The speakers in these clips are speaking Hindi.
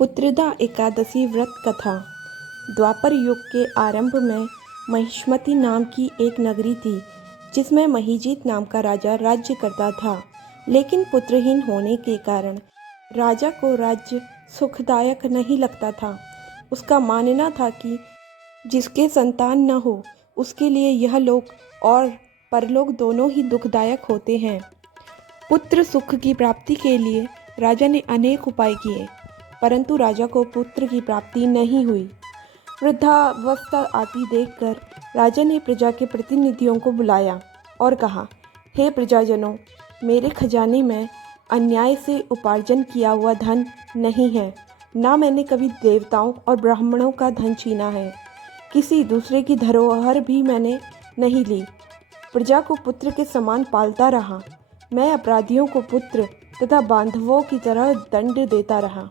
पुत्रदा एकादशी व्रत कथा। द्वापर युग के आरंभ में महिष्मति नाम की एक नगरी थी जिसमें महीजीत नाम का राजा राज्य करता था। लेकिन पुत्रहीन होने के कारण राजा को राज्य सुखदायक नहीं लगता था। उसका मानना था कि जिसके संतान न हो उसके लिए यह लोक और परलोक दोनों ही दुखदायक होते हैं। पुत्र सुख की प्राप्ति के लिए राजा ने अनेक उपाय किए, परंतु राजा को पुत्र की प्राप्ति नहीं हुई। वृद्धावस्था आती देखकर राजा ने प्रजा के प्रतिनिधियों को बुलाया और कहा, हे प्रजाजनों, मेरे खजाने में अन्याय से उपार्जन किया हुआ धन नहीं है। ना मैंने कभी देवताओं और ब्राह्मणों का धन छीना है। किसी दूसरे की धरोहर भी मैंने नहीं ली। प्रजा को पुत्र के समान पालता रहा। मैं अपराधियों को पुत्र तथा बांधवों की तरह दंड देता रहा।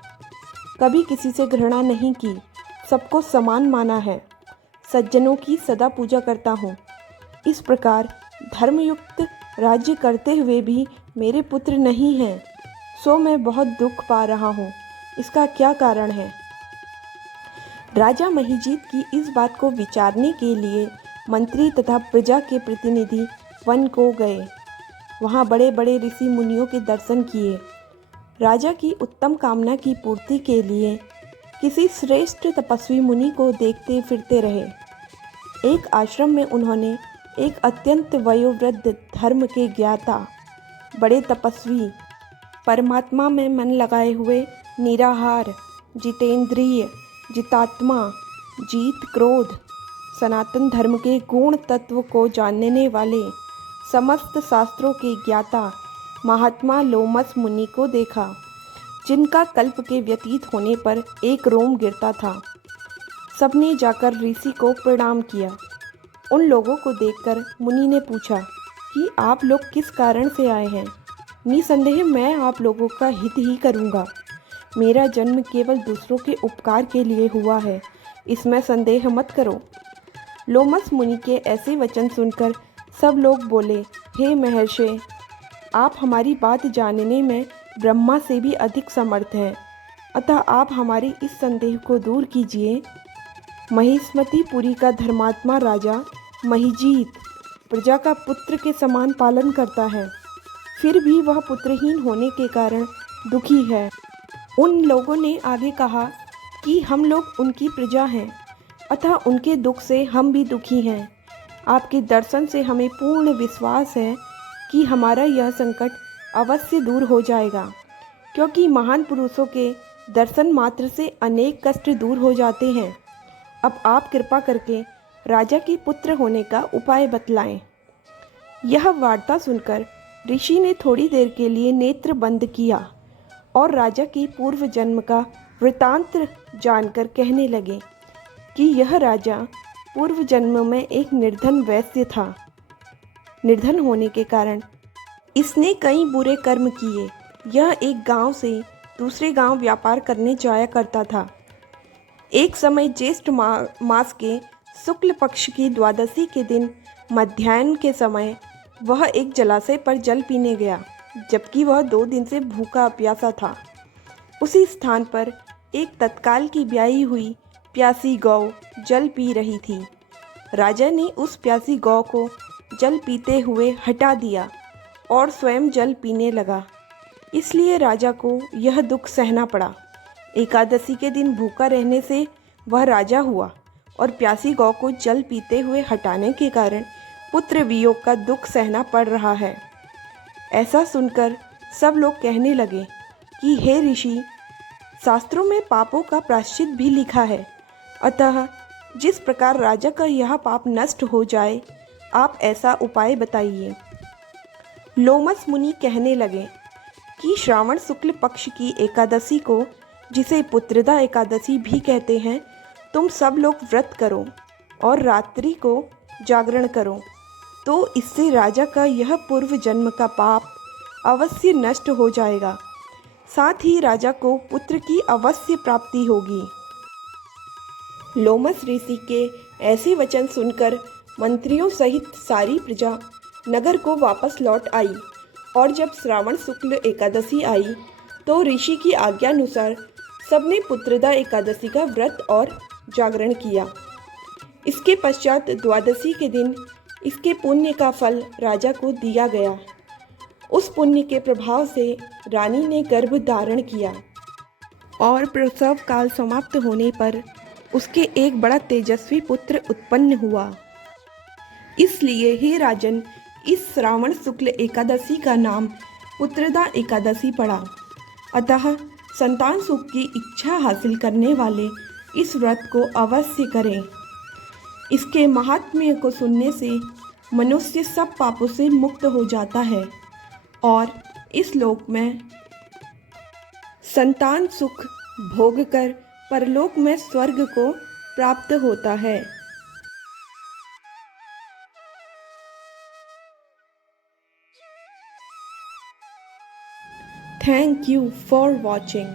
कभी किसी से घृणा नहीं की, सबको समान माना है। सज्जनों की सदा पूजा करता हूँ। इस प्रकार धर्मयुक्त राज्य करते हुए भी मेरे पुत्र नहीं हैं, सो मैं बहुत दुख पा रहा हूँ। इसका क्या कारण है? राजा महीजीत की इस बात को विचारने के लिए मंत्री तथा प्रजा के प्रतिनिधि वन को गए। वहाँ बड़े बड़े ऋषि मुनियों के दर्शन किए। राजा की उत्तम कामना की पूर्ति के लिए किसी श्रेष्ठ तपस्वी मुनि को देखते फिरते रहे। एक आश्रम में उन्होंने एक अत्यंत वयोवृद्ध धर्म के ज्ञाता, बड़े तपस्वी, परमात्मा में मन लगाए हुए, निराहार, जितेंद्रिय, जितात्मा, जीत क्रोध, सनातन धर्म के गुण तत्व को जानने वाले, समस्त शास्त्रों के ज्ञाता महात्मा लोमस मुनि को देखा, जिनका कल्प के व्यतीत होने पर एक रोम गिरता था। सबने जाकर ऋषि को प्रणाम किया। उन लोगों को देखकर मुनि ने पूछा कि आप लोग किस कारण से आए हैं? निसंदेह मैं आप लोगों का हित ही करूँगा। मेरा जन्म केवल दूसरों के उपकार के लिए हुआ है, इसमें संदेह मत करो। लोमस मुनि के ऐसे वचन सुनकर सब लोग बोले, हे महर्षि, आप हमारी बात जानने में ब्रह्मा से भी अधिक समर्थ हैं, अतः आप हमारे इस संदेह को दूर कीजिए। महिष्मतिपुरी का धर्मात्मा राजा महीजीत प्रजा का पुत्र के समान पालन करता है, फिर भी वह पुत्रहीन होने के कारण दुखी है। उन लोगों ने आगे कहा कि हम लोग उनकी प्रजा हैं, अतः उनके दुख से हम भी दुखी हैं। आपके दर्शन से हमें पूर्ण विश्वास है कि हमारा यह संकट अवश्य दूर हो जाएगा, क्योंकि महान पुरुषों के दर्शन मात्र से अनेक कष्ट दूर हो जाते हैं। अब आप कृपा करके राजा के पुत्र होने का उपाय बतलाएं। यह वार्ता सुनकर ऋषि ने थोड़ी देर के लिए नेत्र बंद किया और राजा के पूर्व जन्म का वृतांत जानकर कहने लगे कि यह राजा पूर्व जन्म में एक निर्धन वैश्य था। निर्धन होने के कारण इसने कई बुरे कर्म किए। यह एक गांव से दूसरे गांव व्यापार करने जाया करता था। एक समय ज्येष्ठ मास के शुक्ल पक्ष की द्वादशी के दिन मध्याह्न के समय वह एक जलाशय पर जल पीने गया, जबकि वह 2 दिन से भूखा प्यासा था। उसी स्थान पर एक तत्काल की ब्याही हुई प्यासी गौ जल पी रही थी। राजा ने उस प्यासी गौ को जल पीते हुए हटा दिया और स्वयं जल पीने लगा। इसलिए राजा को यह दुख सहना पड़ा। एकादशी के दिन भूखा रहने से वह राजा हुआ और प्यासी गौ को जल पीते हुए हटाने के कारण पुत्र वियोग का दुख सहना पड़ रहा है। ऐसा सुनकर सब लोग कहने लगे कि हे ऋषि, शास्त्रों में पापों का प्रायश्चित भी लिखा है, अतः जिस प्रकार राजा का यह पाप नष्ट हो जाए, आप ऐसा उपाय बताइए। लोमस मुनि कहने लगे कि श्रावण शुक्ल पक्ष की एकादशी को, जिसे पुत्रदा एकादशी भी कहते हैं, तुम सब लोग व्रत करो और रात्रि को जागरण करो, तो इससे राजा का यह पूर्व जन्म का पाप अवश्य नष्ट हो जाएगा। साथ ही राजा को पुत्र की अवश्य प्राप्ति होगी। लोमस ऋषि के ऐसे वचन सुनकर मंत्रियों सहित सारी प्रजा नगर को वापस लौट आई और जब श्रावण शुक्ल एकादशी आई तो ऋषि की आज्ञानुसार सबने पुत्रदा एकादशी का व्रत और जागरण किया। इसके पश्चात द्वादशी के दिन इसके पुण्य का फल राजा को दिया गया। उस पुण्य के प्रभाव से रानी ने गर्भ धारण किया और प्रसव काल समाप्त होने पर उसके एक बड़ा तेजस्वी पुत्र उत्पन्न हुआ। इसलिए हे राजन, इस श्रावण शुक्ल एकादशी का नाम पुत्रदा एकादशी पड़ा। अतः संतान सुख की इच्छा हासिल करने वाले इस व्रत को अवश्य करें। इसके महात्म्य को सुनने से मनुष्य सब पापों से मुक्त हो जाता है और इस लोक में संतान सुख भोग कर परलोक में स्वर्ग को प्राप्त होता है। Thank you for watching.